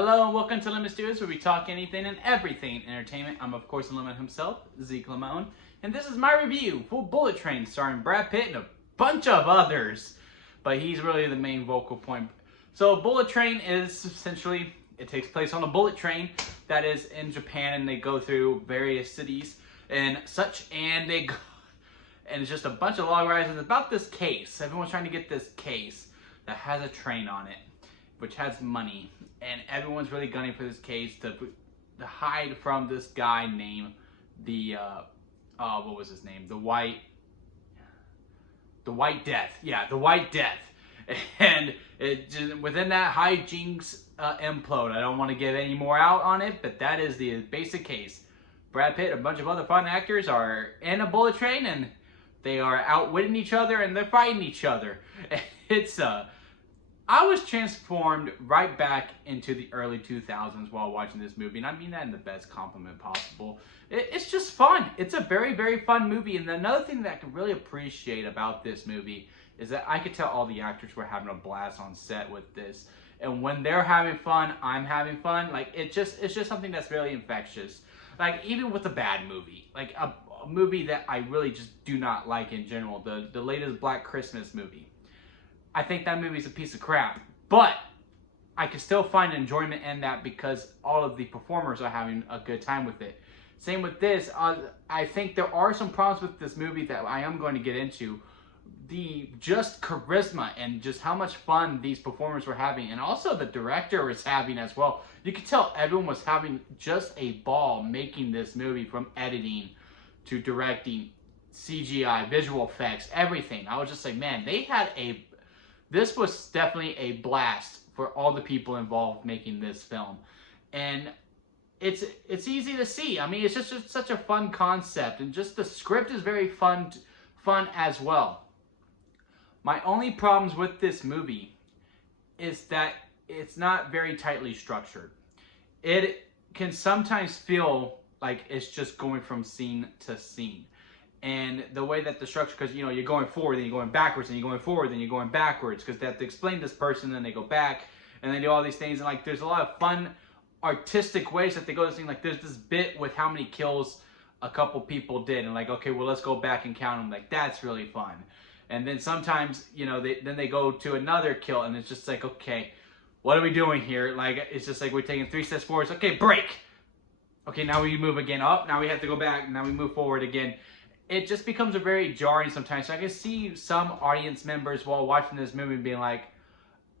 Hello and welcome to Lemon Studios, where we talk anything and everything entertainment. I'm of course the Lemon himself, Zeke Lemon, and this is my review for Bullet Train, starring Brad Pitt and a bunch of others, but he's really the main vocal point. So Bullet Train is essentially, it takes place on a bullet train that is in Japan, and they go through various cities and such, and they go, and it's just a bunch of log rides. It's about this case. Everyone's trying to get this case that has a train on it, which has money, and everyone's really gunning for this case to hide from this guy named what was his name? The White Death. Yeah, the White Death. And within that, hijinks implode. I don't want to give any more out on it, but that is the basic case. Brad Pitt and a bunch of other fun actors are in a bullet train, and they are outwitting each other, and they're fighting each other. It's I was transformed right back into the early 2000s while watching this movie, and I mean that in the best compliment possible. It's just fun. It's a very, very fun movie, and another thing that I could really appreciate about this movie is that I could tell all the actors were having a blast on set with this, and when they're having fun, I'm having fun. Like, it's just something that's really infectious. Like, even with a bad movie, like a movie that I really just do not like in general, the latest Black Christmas movie. I think that movie's a piece of crap, but I can still find enjoyment in that because all of the performers are having a good time with it. Same with this. I think there are some problems with this movie that I am going to get into. The just charisma and just how much fun these performers were having, and also the director was having as well. You could tell everyone was having just a ball making this movie, from editing to directing, CGI, visual effects, everything. I was just like, man, this was definitely a blast for all the people involved making this film. And it's easy to see. I mean, it's just such a fun concept, and just the script is very fun as well. My only problems with this movie is that it's not very tightly structured. It can sometimes feel like it's just going from scene to scene. And the way that the structure, because you're going forward, then you're going backwards, and you're going forward, then you're going backwards, because they have to explain this person, then they go back, and they do all these things, and like there's a lot of fun artistic ways that they go to this thing. Like, there's this bit with how many kills a couple people did, and like, okay, well, let's go back and count them. Like, that's really fun. And then sometimes then they go to another kill, and it's just like, okay, what are we doing here? Like, it's just like we're taking 3 steps forward. Okay, break. Okay, now we move again up. Now we have to go back. Now we move forward again. It just becomes a very jarring sometimes. So I can see some audience members while watching this movie being like,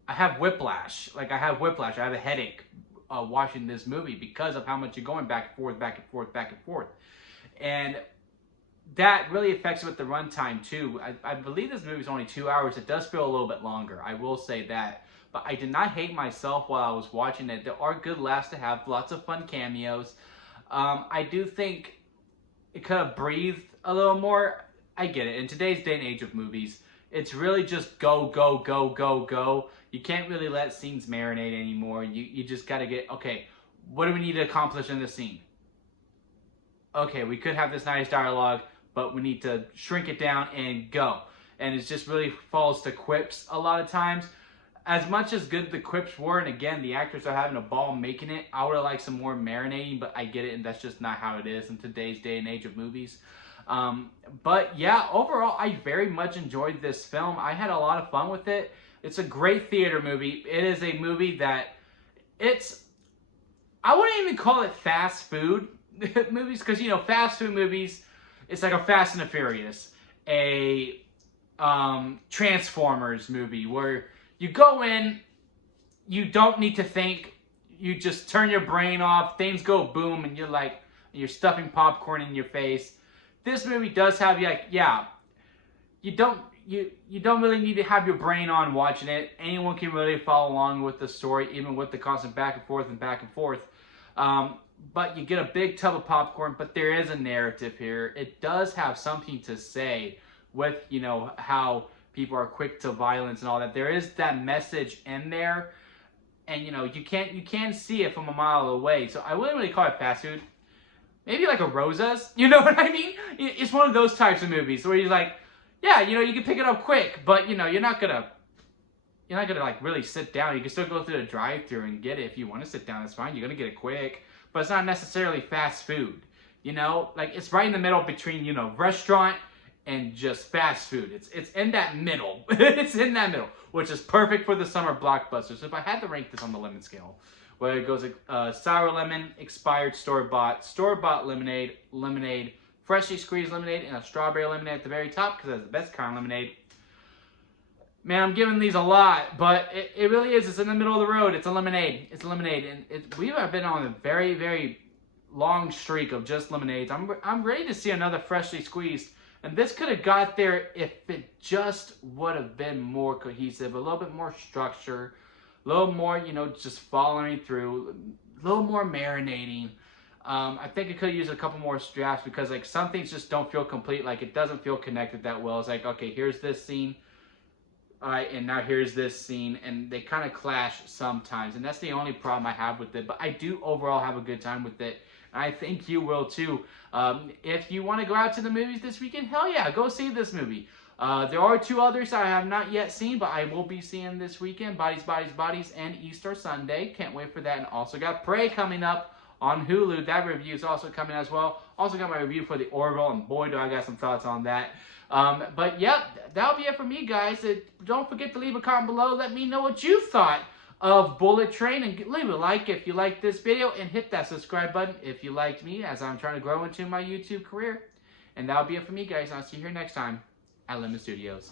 I have whiplash. Like, I have whiplash. I have a headache watching this movie because of how much you're going back and forth, back and forth, back and forth. And that really affects it with the runtime too. I believe this movie is only 2 hours. It does feel a little bit longer. I will say that. But I did not hate myself while I was watching it. There are good laughs to have. Lots of fun cameos. I do think it could have breathed a little more. I get it. In today's day and age of movies, it's really just go, go, go, go, go. You can't really let scenes marinate anymore. You just got to get, okay, what do we need to accomplish in this scene? Okay, we could have this nice dialogue, but we need to shrink it down and go. And it just really falls to quips a lot of times. As much as good the quips were, and again, the actors are having a ball making it, I would have liked some more marinating, but I get it, and that's just not how it is in today's day and age of movies. But yeah, overall, I very much enjoyed this film. I had a lot of fun with it. It's a great theater movie. It is a movie that I wouldn't even call it fast food movies, because, fast food movies, it's like a Fast and the Furious, a Transformers movie, where you go in, you don't need to think, you just turn your brain off, things go boom, and you're stuffing popcorn in your face. This movie does have you don't really need to have your brain on watching it. Anyone can really follow along with the story, even with the constant back and forth and back and forth. But you get a big tub of popcorn, but there is a narrative here. It does have something to say with, how people are quick to violence and all that. There is that message in there, and you can't see it from a mile away. So I wouldn't really call it fast food. Maybe like a Rosa's, you know what I mean? It's one of those types of movies where you're like, yeah, you can pick it up quick, but you're not gonna you're not gonna like really sit down. You can still go through the drive-thru and get it if you want to sit down. That's fine. You're gonna get it quick, but it's not necessarily fast food. You know, like it's right in the middle between, you know, restaurant and just fast food. It's in that middle. It's in that middle, which is perfect for the summer blockbusters. So if I had to rank this on the lemon scale, where it goes sour lemon, expired store-bought lemonade, freshly squeezed lemonade, and a strawberry lemonade at the very top because that's the best kind of lemonade. Man, I'm giving these a lot, but it really is. It's in the middle of the road. It's a lemonade. It's a lemonade, and we have been on a very, very long streak of just lemonades. I'm ready to see another freshly squeezed. And this could have got there if it just would have been more cohesive, a little bit more structure, a little more, you know, just following through, a little more marinating. I think it could have used a couple more drafts because, like, some things just don't feel complete. Like, it doesn't feel connected that well. It's like, okay, here's this scene. All right, and now here's this scene. And they kind of clash sometimes. And that's the only problem I have with it. But I do overall have a good time with it. I think you will too. If you want to go out to the movies this weekend, hell yeah, go see this movie. There are 2 others I have not yet seen, but I will be seeing this weekend. Bodies, Bodies, Bodies, and Easter Sunday. Can't wait for that. And also got Prey coming up on Hulu. That review is also coming as well. Also got my review for The Orville, and boy, do I got some thoughts on that. But yep, that'll be it for me, guys. Don't forget to leave a comment below. Let me know what you thought of Bullet Train, and leave a like if you liked this video, and hit that subscribe button if you liked me as I'm trying to grow into my YouTube career. And that'll be it for me, guys. I'll see you here next time at Lemon Studios.